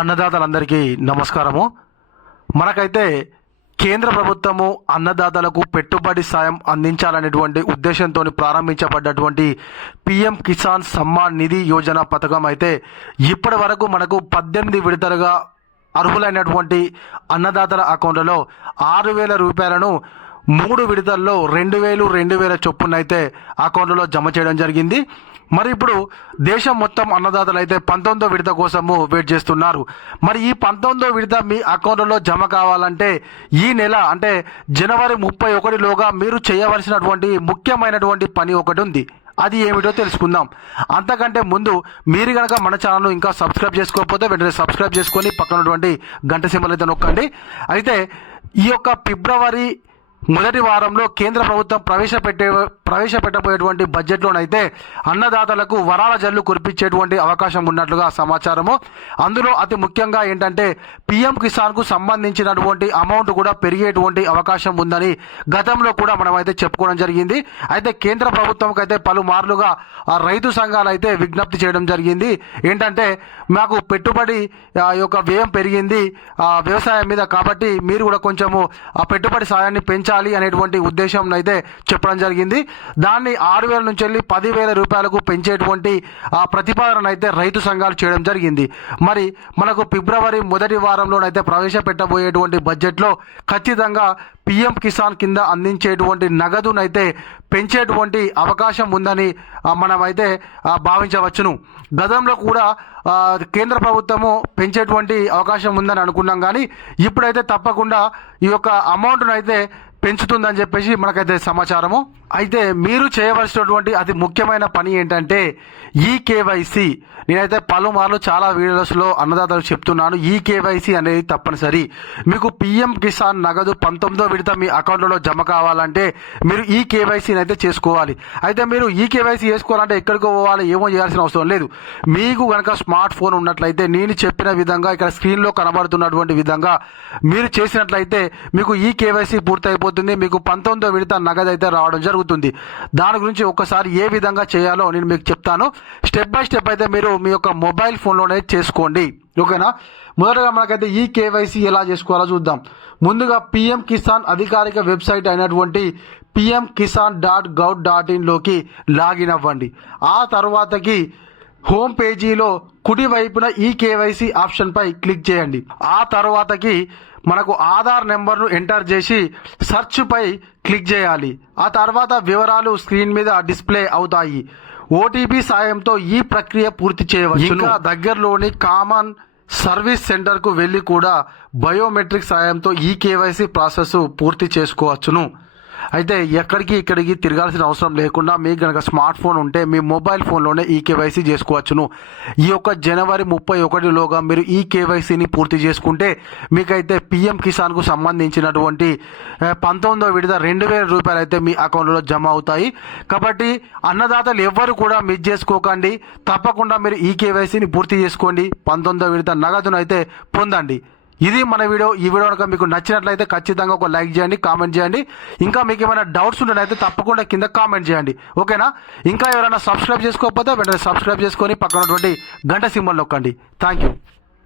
అన్నదాతలందరికీ నమస్కారము. మనకైతే కేంద్ర ప్రభుత్వము అన్నదాతలకు పెట్టుబడి సాయం అందించాలనేటువంటి ఉద్దేశంతో ప్రారంభించబడ్డటువంటి పిఎం కిసాన్ సమ్మాన్ నిధి యోజన పథకం అయితే ఇప్పటి వరకు మనకు పద్దెనిమిది విడతలుగా అర్హులైనటువంటి అన్నదాతల అకౌంట్లలో ఆరు వేల రూపాయలను మూడు విడతల్లో రెండు వేలు రెండు వేల చొప్పున అయితే అకౌంట్లలో జమ చేయడం జరిగింది. మరి ఇప్పుడు దేశం మొత్తం అన్నదాతలు అయితే పంతొమ్మిదో విడత కోసము వెయిట్ చేస్తున్నారు. మరి ఈ పంతొమ్మిదో విడత మీ అకౌంట్లో జమ కావాలంటే ఈ నెల అంటే జనవరి ముప్పై ఒకటిలోగా మీరు చేయవలసినటువంటి ముఖ్యమైనటువంటి పని ఒకటి ఉంది. అది ఏమిటో తెలుసుకుందాం. అంతకంటే ముందు మీరు కనుక మన ఛానల్ను ఇంకా సబ్స్క్రైబ్ చేసుకోకపోతే వెంటనే సబ్స్క్రైబ్ చేసుకొని పక్కనటువంటి గంట సింబల్ అయితే నొక్కండి. అయితే ఈ యొక్క ఫిబ్రవరి మొదటి వారంలో కేంద్ర ప్రభుత్వం ప్రవేశపెట్టే ప్రవేశపెట్టబోయేటువంటి బడ్జెట్లోనైతే అన్నదాతలకు వరాల జల్లు కురిపించేటువంటి అవకాశం ఉన్నట్లుగా సమాచారము. అందులో అతి ముఖ్యంగా ఏంటంటే పీఎం కిసాన్కు సంబంధించినటువంటి అమౌంట్ కూడా పెరిగేటువంటి అవకాశం ఉందని గతంలో కూడా మనమైతే చెప్పుకోవడం జరిగింది. అయితే కేంద్ర ప్రభుత్వంకి అయితే పలుమార్లుగా ఆ రైతు సంఘాలు అయితే విజ్ఞప్తి చేయడం జరిగింది. ఏంటంటే మాకు పెట్టుబడి యొక్క వ్యయం పెరిగింది ఆ వ్యవసాయం మీద కాబట్టి మీరు కూడా కొంచెము ఆ పెట్టుబడి సాయాన్ని పెంచాలి అనేటువంటి ఉద్దేశం అయితే చెప్పడం జరిగింది. దాన్ని ఆరు వేల నుంచి వెళ్ళి పదివేల రూపాయలకు పెంచేటువంటి ఆ ప్రతిపాదన అయితే రైతు సంఘాలు చేయడం జరిగింది. మరి మనకు ఫిబ్రవరి మొదటి వారంలోనైతే ప్రవేశపెట్టబోయేటువంటి బడ్జెట్లో ఖచ్చితంగా పిఎం కిసాన్ కింద అందించేటువంటి నగదునైతే పెంచేటువంటి అవకాశం ఉందని మనమైతే భావించవచ్చును. గతంలో కూడా కేంద్ర ప్రభుత్వము పెంచేటువంటి అవకాశం ఉందని అనుకున్నాం కానీ ఇప్పుడైతే తప్పకుండా ఈ యొక్క అమౌంట్ను అయితే పెంచుతుందని చెప్పేసి మనకైతే సమాచారము. అయితే మీరు చేయవలసినటువంటి అతి ముఖ్యమైన పని ఏంటంటే ఈ కేవైసీ. నేనైతే పలుమార్లు చాలా వీడియోస్లో అన్నదాతలు చెప్తున్నాను ఈ కేవైసీ అనేది తప్పనిసరి. మీకు పిఎం కిసాన్ నగదు పంతొమ్మిదో విడత మీ అకౌంట్లో జమ కావాలంటే మీరు ఈ కేవైసీని అయితే చేసుకోవాలి. అయితే మీరు ఈ కేవైసీ చేసుకోవాలంటే ఎక్కడికో పోవాలి ఏమో చేయాల్సిన అవసరం లేదు. మీకు కనుక స్మార్ట్ ఫోన్ ఉన్నట్లయితే నేను చెప్పిన విధంగా ఇక్కడ స్క్రీన్లో కనబడుతున్నటువంటి విధంగా మీరు చేసినట్లయితే మీకు ఈ కేవైసీ పూర్తయిపోతుంది. మీకు పంతొమ్మిదో విడత నగదు అయితే రావడం జరుగుతుంది. దాని గురించి ఒక్కసారి ఏ విధంగా చేయాలో నేను మీకు చెప్తాను. స్టెప్ బై స్టెప్ అయితే మీరు మీ యొక్క మొబైల్ ఫోన్లోనే చేసుకోండి. ఓకేనా? మొదటగా మనకైతే ఈ కేవైసీ ఎలా చేసుకోవాలో చూద్దాం. ముందుగా పిఎం కిసాన్ అధికారిక వెబ్సైట్ అయినటువంటి PM Kisan dot gov dot ఇన్లోకి login అవ్వండి. ఆ తర్వాతకి హోమ్ పేజీలో కుడి వైపున ఈ కేవైసీ ఆప్షన్ పై క్లిక్ చేయండి. ఆ తర్వాతకి మనకు ఆధార్ నెంబర్ను ఎంటర్ చేసి సెర్చ్ పై క్లిక్ చేయాలి. ఆ తర్వాత వివరాలు స్క్రీన్ మీద డిస్ప్లే అవుతాయి. ఓటీపీ సాయంతో ఈ ప్రక్రియ పూర్తి చేయవచ్చు ఇంకా దగ్గరలోని కామన్ సర్వీస్ సెంటర్కు వెళ్ళి కూడా బయోమెట్రిక్ సాయంతో ఈ కేవైసీ ప్రాసెస్ పూర్తి చేసుకోవచ్చును. అయితే ఎక్కడికి ఇక్కడికి తిరగాల్సిన అవసరం లేకుండా మీకు కనుక స్మార్ట్ ఫోన్ ఉంటే మీ మొబైల్ ఫోన్లోనే ఈ కేవైసీ చేసుకోవచ్చును. ఈ యొక్క జనవరి ముప్పై ఒకటిలోగా మీరు ఈ కేవైసీని పూర్తి చేసుకుంటే మీకైతే పిఎం కిసాన్కు సంబంధించినటువంటి పంతొమ్మిదో విడత రెండు వేల రూపాయలు అయితే మీ అకౌంట్లో జమ అవుతాయి. కాబట్టి అన్నదాతలు ఎవ్వరు కూడా మిస్ చేసుకోకండి. తప్పకుండా మీరు ఈ కేవైసీని పూర్తి చేసుకోండి. పంతొమ్మిదో విడత నగదును అయితే పొందండి. ఇది మన వీడియో ఈ వీడియో కనుక మీకు నచ్చినట్లయితే ఖచ్చితంగా ఒక లైక్ చేయండి కామెంట్ చేయండి. ఇంకా మీకు ఏమైనా డౌట్స్ ఉన్నట్లయితే తప్పకుండా కింద కామెంట్ చేయండి. ఓకేనా? ఇంకా ఎవరైనా సబ్స్క్రైబ్ చేసుకోకపోతే వెంటనే సబ్స్క్రైబ్ చేసుకొని పక్కన ఉన్నటువంటి గంట సింబల్ నొక్కండి. Thank you